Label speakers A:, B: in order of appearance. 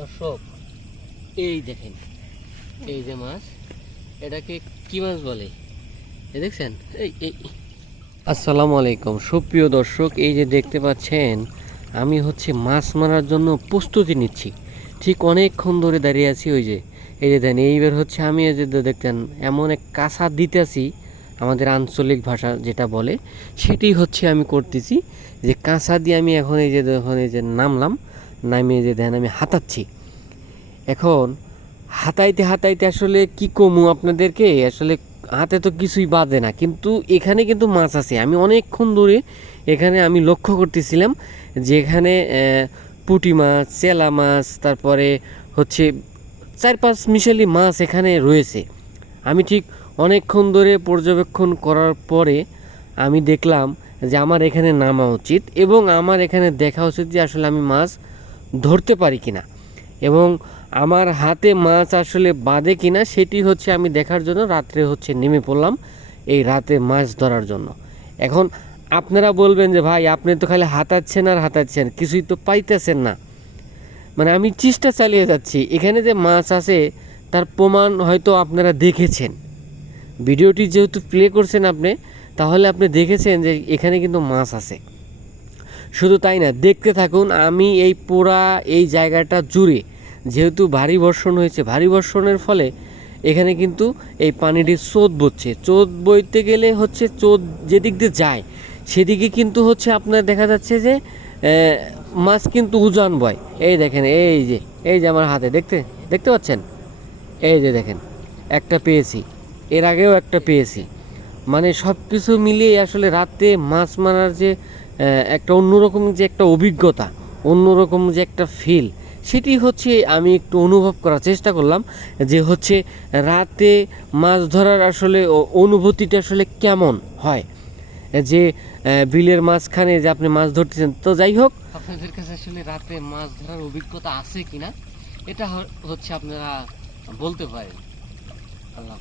A: দর্শক, এই দেখেন, এই যে মাছ, এটাকে কি মাছ বলে? এই দেখছেন? এই এই। আসসালামু আলাইকুম। সুপ্রিয় দর্শক, এই যে দেখতে পাচ্ছেন, আমি হচ্ছে মাছ মারার জন্য প্রস্তুতি নিচ্ছি। ঠিক অনেকক্ষণ ধরে দাঁড়িয়ে আছি ওই যে। এই যে দেন, এইবার হচ্ছে আমি এই যে দেখতেন এমন এক কাঁচা দিতেছি আমাদের আঞ্চলিক ভাষা যেটা বলে, সেটি হচ্ছে আমি করতেছি। যে কাঁচা দিয়ে আমি এখন এই যে এখন এই যে নামলাম নামিয়ে যে দেন, আমি হাতাচ্ছি এখন হাতাইতে হাতাইতে আসলে কি কমু আপনাদেরকে? আসলে হাতে তো কিছুই বাদে না, কিন্তু এখানে কিন্তু মাছ আছে। আমি অনেকক্ষণ ধরে এখানে আমি লক্ষ্য করতেছিলাম যে এখানে পুঁটি মাছ, চেলা মাছ, তারপরে হচ্ছে চার পাঁচ মিশালি মাছ এখানে রয়েছে। আমি ঠিক অনেকক্ষণ ধরে পর্যবেক্ষণ করার পরে আমি দেখলাম যে আমার এখানে নামা উচিত এবং আমার এখানে দেখা উচিত যে আসলে আমি মাছ ধরতে পারি কিনা। এবং আমার হাতে মাছ আসলে বাঁধে কিনা, সেটি হচ্ছে আমি দেখার জন্য রাত্রে হচ্ছে নেমে পড়লাম এই রাতে মাছ ধরার জন্য। এখন আপনারা বলবেন যে, ভাই, আপনি তো খালি হাতাচ্ছেন আর হাতাচ্ছেন কিছুই তো পাইতেছেন না। মানে আমি চেষ্টা চালিয়ে যাচ্ছি। এখানে যে মাছ আছে, তার প্রমাণ হয়তো আপনারা দেখেছেন। ভিডিওটি যেহেতু প্লে করছেন আপনি, তাহলে আপনি দেখেছেন যে এখানে কিন্তু মাছ আছে। শুধু তাই না, দেখতে থাকুন, আমি এই পোড়া এই জায়গাটা জুড়ে যেহেতু ভারী বর্ষণ হয়েছে, ভারী বর্ষণের ফলে এখানে কিন্তু এই পানিটি চোদ বচ্ছে চোদ বইতে গেলে হচ্ছে চোদ যেদিক দিয়ে যায়, সেদিকে কিন্তু হচ্ছে আপনার দেখা যাচ্ছে যে মাছ কিন্তু উজান বয়। এই দেখেন, এই যে এই যে আমার হাতে, দেখতে দেখতে পাচ্ছেন? এই যে দেখেন, একটা পেয়েছি, এর আগেও একটা পেয়েছি। মানে সব কিছু মিলিয়ে আসলে রাতে মাছ মারার যে একটা অন্যরকম যে একটা অভিজ্ঞতা, অন্যরকম যে একটা ফিল সেটি হচ্ছে আমি একটু অনুভব করার চেষ্টা করলাম যে হচ্ছে রাতে মাছ ধরার আসলে অনুভূতিটা আসলে কেমন হয়? যে বিলের মাঝখানে যে আপনি মাছ ধরতেছেন, তো যাই হোক। আপনাদের কাছে আসলে রাতে মাছ ধরার অভিজ্ঞতা আছে কিনা? এটা হচ্ছে আপনারা বলতে পারেন। আল্লাহ।